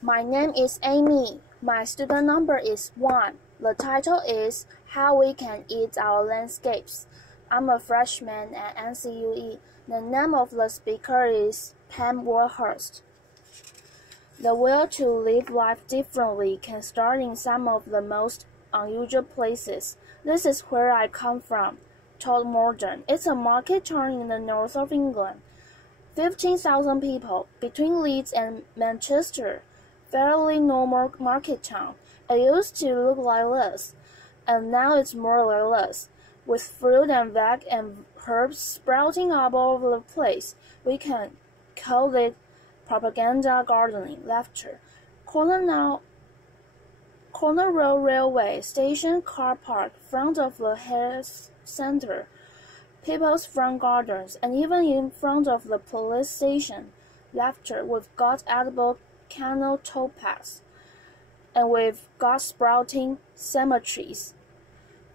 My name is Amy. My student number is 1. The title is How We Can Eat Our Landscapes. I'm a freshman at NCUE. The name of the speaker is Wurhurst. The will to live life differently can start in some of the most unusual places. This is where I come from, Todmorden. It's a market town in the north of England. 15,000 people, between Leeds and Manchester. Fairly normal market town. It used to look like this, and now it's more like this, with fruit and veg and herbs sprouting up all over the place. We can call it propaganda gardening. Laughter. Corner Road Railway Station car park, front of the health center, people's front gardens, and even in front of the police station. Laughter. We've got edible canal towpaths, and we've got sprouting cemeteries.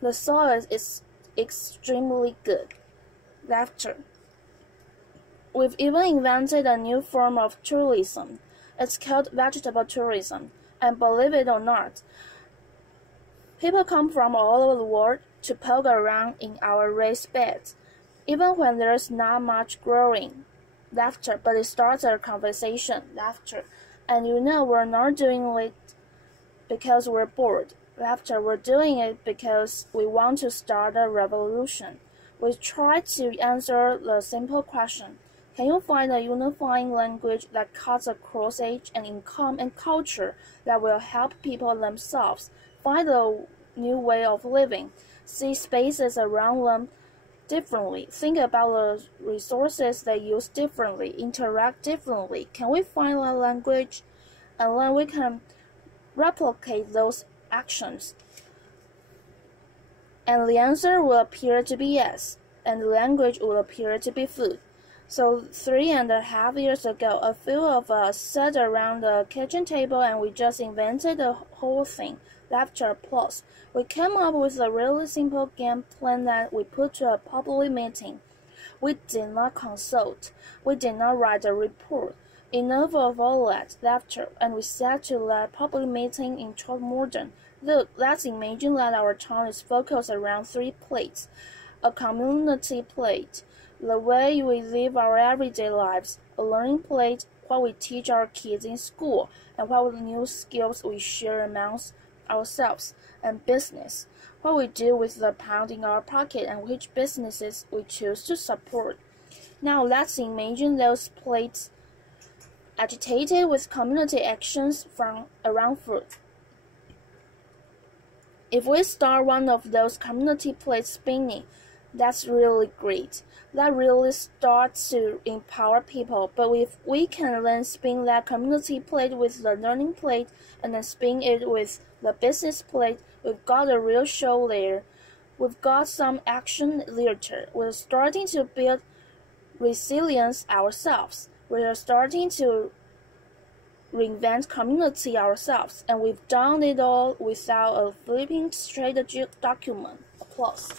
The soil is extremely good. Laughter. We've even invented a new form of tourism. It's called vegetable tourism, and believe it or not, people come from all over the world to poke around in our raised beds, even when there's not much growing. Laughter. But it starts a conversation. Laughter. And we're not doing it because we're bored. Laughter. We're doing it because we want to start a revolution. We try to answer the simple question: can you find a unifying language that cuts across age and income and culture that will help people themselves find a new way of living, see spaces around them differently, think about the resources they use differently, interact differently? Can we find a language, and then we can replicate those actions? And the answer will appear to be yes, and the language will appear to be food. So 3.5 years ago, a few of us sat around the kitchen table and we just invented the whole thing. Laughter. Applause. We came up with a really simple game plan that we put to a public meeting. We did not consult. We did not write a report. Enough of all that. Laughter. And we said to that public meeting in Todmorden, look, let's imagine that our town is focused around 3 plates. A community plate, the way we live our everyday lives; a learning plate, what we teach our kids in school, and what new skills we share amongst ourselves; and business, what we do with the pound in our pocket and which businesses we choose to support. Now let's imagine those plates agitated with community actions from around food. If we start one of those community plates spinning, that's really great. That really starts to empower people. But if we can then spin that community plate with the learning plate and then spin it with the business plate, we've got a real show there. We've got some action literature. We're starting to build resilience ourselves. We're starting to reinvent community ourselves. And we've done it all without a flipping strategy document. Applause.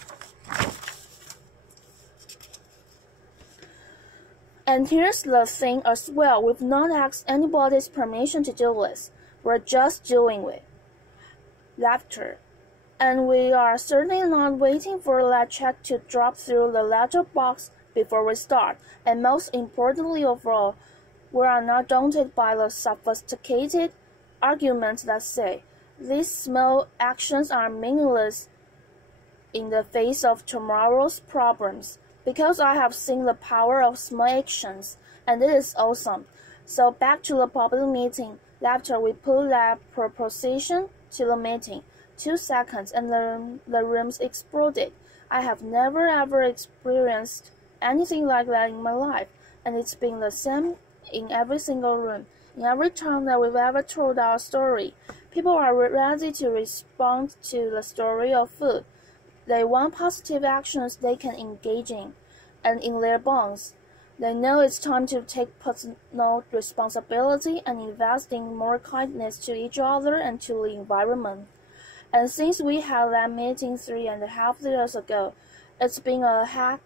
And here's the thing as well, we've not asked anybody's permission to do this. We're just doing it. Laughter. And we are certainly not waiting for that check to drop through the letter box before we start. And most importantly of all, we are not daunted by the sophisticated arguments that say these small actions are meaningless in the face of tomorrow's problems. Because I have seen the power of small actions, and it is awesome. So back to the public meeting. After we put that proposition to the meeting, 2 seconds, and the rooms exploded. I have never ever experienced anything like that in my life, and it's been the same in every single room. In every time that we've ever told our story, people are ready to respond to the story of food. They want positive actions they can engage in, and in their bonds, they know it's time to take personal responsibility and invest in more kindness to each other and to the environment. And since we had that meeting 3.5 years ago, it's been a heck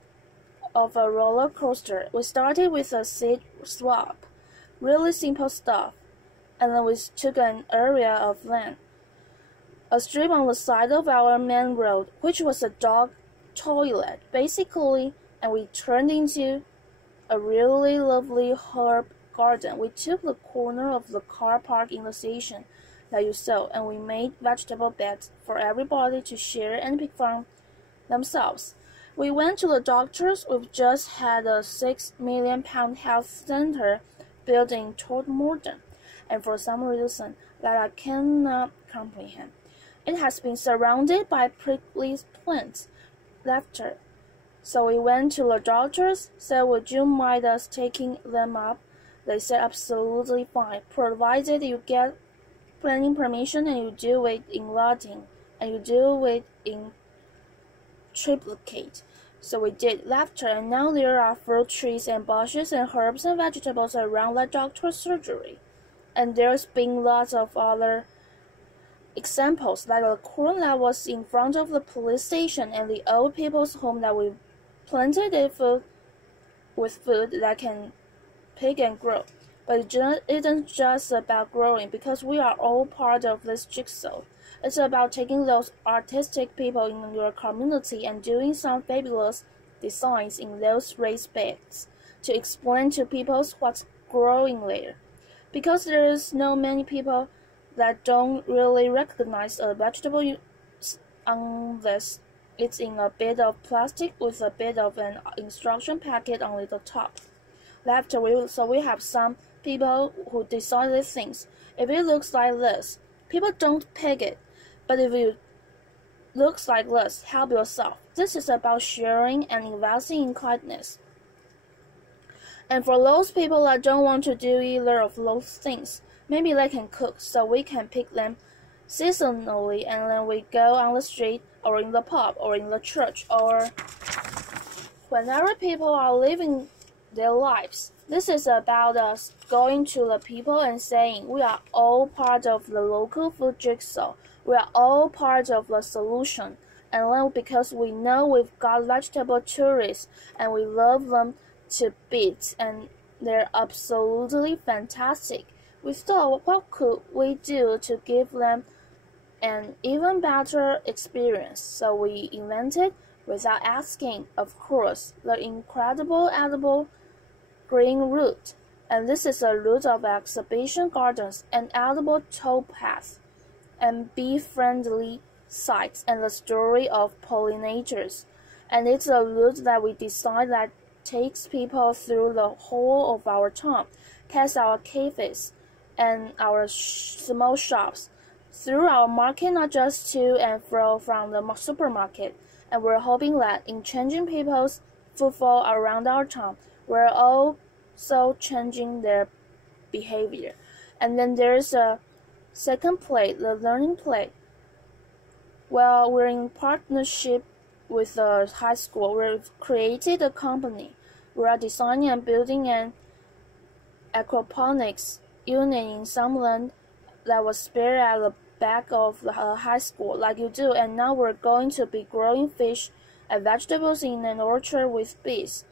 of a roller coaster. We started with a seed swap, really simple stuff, and then we took an area of land, a strip on the side of our main road, which was a dog toilet, basically, and we turned into a really lovely herb garden. We took the corner of the car park in the station that you saw, and we made vegetable beds for everybody to share and pick from themselves. We went to the doctors. We've just had a £6 million health center built in Todmorden, and for some reason that I cannot comprehend, it has been surrounded by prickly plants. Laughter. So we went to the doctors, said, "Would you mind us taking them up?" They said absolutely fine, provided you get planning permission and you do it in Latin, and you do it in triplicate. So we did. Laughter, and now there are fruit trees and bushes and herbs and vegetables around the doctor's surgery. And there's been lots of other examples, like the corn that was in front of the police station and the old people's home that we planted it with food that can pick and grow. But it isn't just about growing, because we are all part of this jigsaw. It's about taking those artistic people in your community and doing some fabulous designs in those raised beds to explain to people what's growing there. Because there's no many people that don't really recognize a vegetable unless it's in a bit of plastic with a bit of an instruction packet on the top. So we have some people who design these things. If it looks like this, people don't pick it. But if it looks like this, help yourself. This is about sharing and investing in kindness. And for those people that don't want to do either of those things, maybe they can cook, so we can pick them seasonally, and then we go on the street or in the pub or in the church or whenever people are living their lives. This is about us going to the people and saying we are all part of the local food jigsaw. We are all part of the solution. And then because we know we've got vegetable tourists and we love them to bits and they're absolutely fantastic, we thought, what could we do to give them an even better experience? So we invented, without asking, of course, the incredible edible green root. And this is a root of exhibition gardens, an edible towpath, and bee-friendly sites, and the story of pollinators. And it's a route that we designed that takes people through the whole of our town, past our cafes and our small shops, through our market, not just to and fro from the supermarket. And we're hoping that in changing people's footfall around our town, we're also changing their behavior. And then there's a second plate, the learning plate. Well, we're in partnership with the high school. We've created a company. We are designing and building an aquaponics unit in some land that was spared at the back of the high school, like you do. And now we're going to be growing fish and vegetables in an orchard with bees.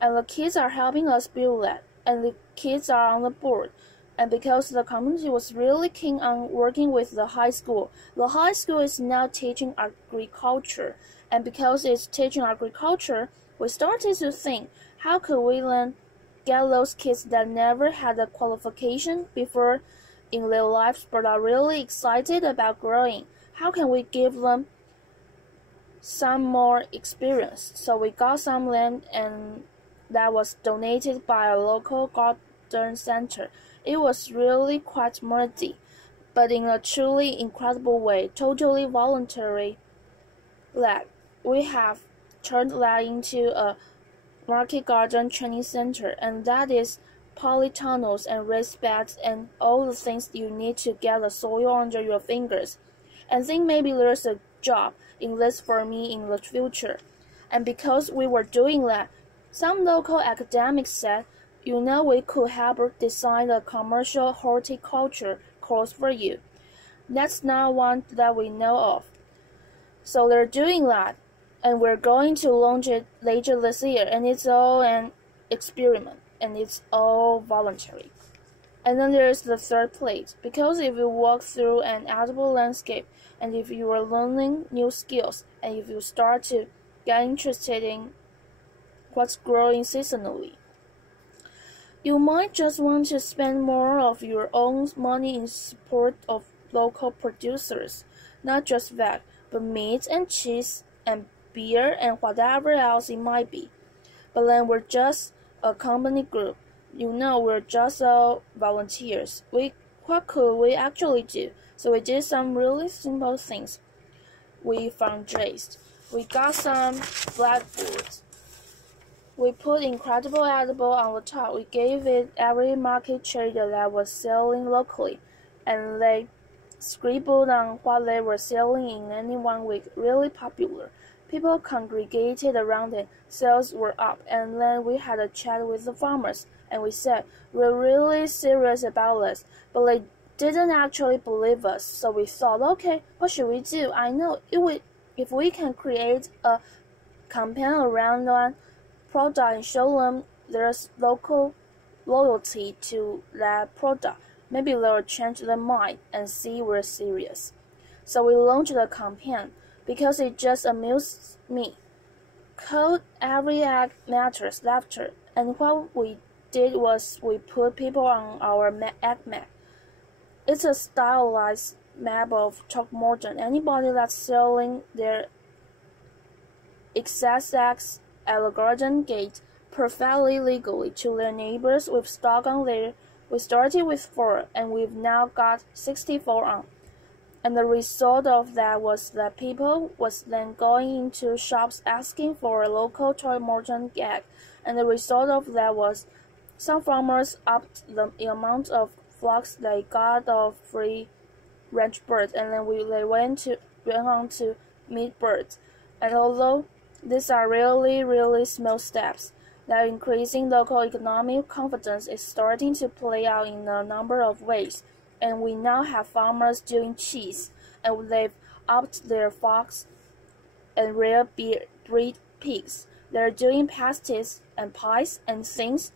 And the kids are helping us build that. And the kids are on the board. And because the community was really keen on working with the high school is now teaching agriculture. And because it's teaching agriculture, we started to think, how could we then get those kids that never had a qualification before in their lives but are really excited about growing? How can we give them some more experience? So we got some land, and that was donated by a local garden center. It was really quite muddy, but in a truly incredible way, totally voluntary. That we have turned that into a market garden training center, and that is polytunnels and raised beds and all the things you need to get the soil under your fingers. And think maybe there's a job in this for me in the future. And because we were doing that, some local academics said, we could help design a commercial horticulture course for you. That's not one that we know of. So they're doing that, and we're going to launch it later this year, and it's all an experiment, and it's all voluntary. And then there's the third plate, because if you walk through an edible landscape, and if you are learning new skills, and if you start to get interested in what's growing seasonally, you might just want to spend more of your own money in support of local producers, not just veg, but meat and cheese and beer and whatever else it might be. But then we're just a company group. We're just all volunteers. What could we actually do? So we did some really simple things. We fundraised. We got some blackboards. We put incredible edible on the top. We gave it every market trader that was selling locally, and they scribbled on what they were selling in any 1 week. Really popular. People congregated around it. Sales were up, and then we had a chat with the farmers, and we said, we're really serious about this, but they didn't actually believe us. So we thought, okay, what should we do? I know if we can create a campaign around one product and show them there's local loyalty to that product, maybe they'll change their mind and see we're serious. So we launched the campaign because it just amused me. Called Every Egg Matters Laughter, and what we did was we put people on our egg map. It's a stylized map of Throckmorton. Anybody that's selling their excess eggs at the garden gate perfectly legally to their neighbors with stock on there. We started with 4, and we've now got 64 on. And the result of that was that people was then going into shops asking for a local Throckmorton egg, and the result of that was some farmers upped the amount of flocks they got of free range birds, and then they went on to meat birds. And although these are really small steps, that increasing local economic confidence is starting to play out in a number of ways. And we now have farmers doing cheese, and they've upped their flocks and rare breed pigs. They're doing pasties and pies and things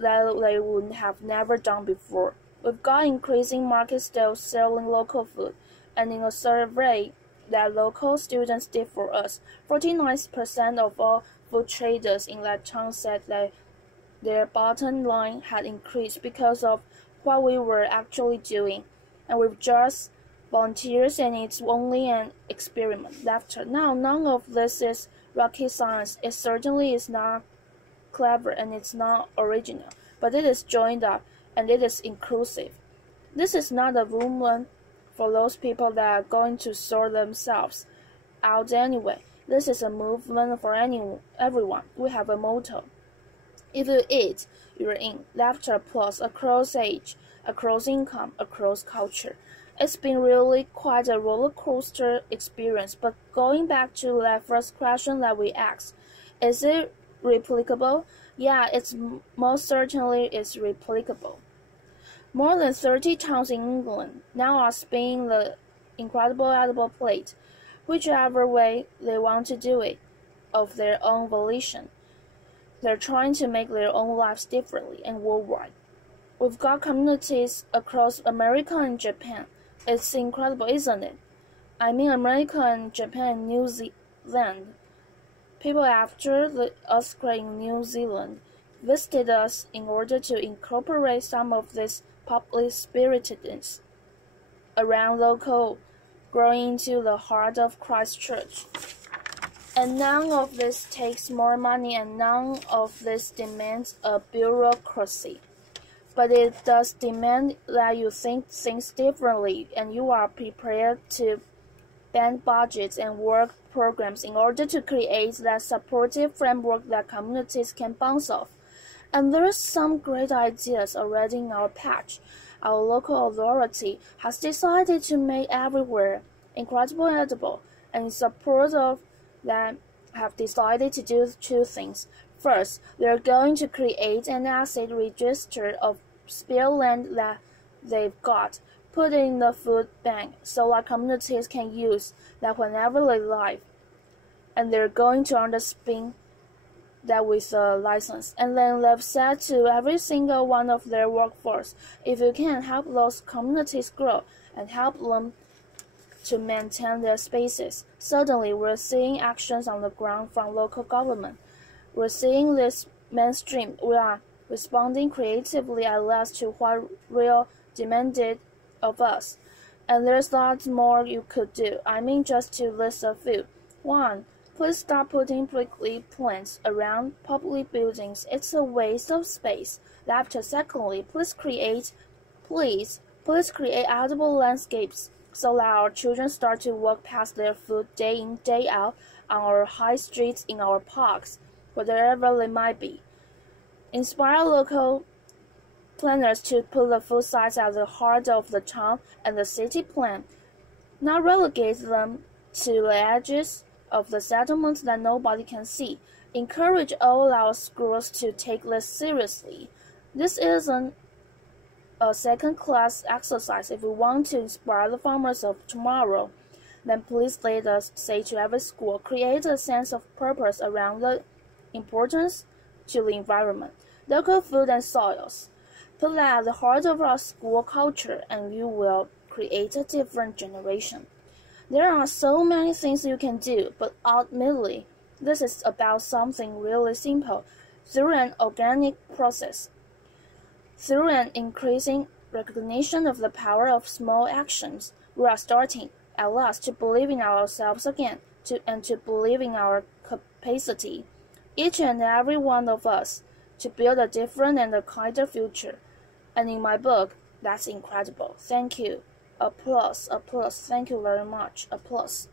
that they would have never done before. We've got increasing market sales selling local food, and in a survey that local students did for us, 49% of all food traders in that town said that their bottom line had increased because of what we were actually doing, and we're just volunteers, and it's only an experiment. Laughter. Now, none of this is rocket science. It certainly is not clever, and it's not original, but it is joined up, and it is inclusive. This is not a movement for those people that are going to sort themselves out anyway. This is a movement for everyone. We have a motto. If you eat, you're in. Laughter, applause across age, across income, across culture. It's been really quite a roller coaster experience, but going back to that first question that we asked, is it replicable? Yeah, it's most certainly is replicable. More than 30 towns in England now are spinning the incredible edible plate, whichever way they want to do it, of their own volition. They're trying to make their own lives differently and worldwide. We've got communities across America and Japan. It's incredible, isn't it? I mean America and Japan and New Zealand. People after the earthquake in New Zealand visited us in order to incorporate some of this public spiritedness around local growing into the heart of Christchurch. And none of this takes more money, and none of this demands a bureaucracy. But it does demand that you think things differently, and you are prepared to bend budgets and work programs in order to create that supportive framework that communities can bounce off. And there's some great ideas already in our patch. Our local authority has decided to make everywhere incredible edible, and in support of that have decided to do 2 things. First, they're going to create an asset register of spare land that they've got, put it in the food bank so our communities can use that whenever they like. And they're going to underspin that with a license, and then they've said to every single one of their workforce, if you can help those communities grow and help them to maintain their spaces. Suddenly, we're seeing actions on the ground from local government. We're seeing this mainstream. We are responding creatively at last to what real demanded of us. And there's lots more you could do. I mean, just to list a few. 1. Please stop putting prickly plants around public buildings. It's a waste of space. After, secondly, please create edible landscapes so that our children start to walk past their food day in, day out on our high streets, in our parks, whatever they might be. Inspire local planners to put the food sites at the heart of the town and the city plan, not relegate them to the edges of the settlements that nobody can see. Encourage all our schools to take this seriously. This isn't a second-class exercise. If we want to inspire the farmers of tomorrow, then please let us say to every school, create a sense of purpose around the importance to the environment, local food and soils. Put that at the heart of our school culture, and you will create a different generation. There are so many things you can do, but ultimately, this is about something really simple. Through an organic process, through an increasing recognition of the power of small actions, we are starting, at last, to believe in ourselves again, and to believe in our capacity, each and every one of us, to build a different and a kinder future. And in my book, that's incredible. Thank you. Applause, applause. Thank you very much. Applause.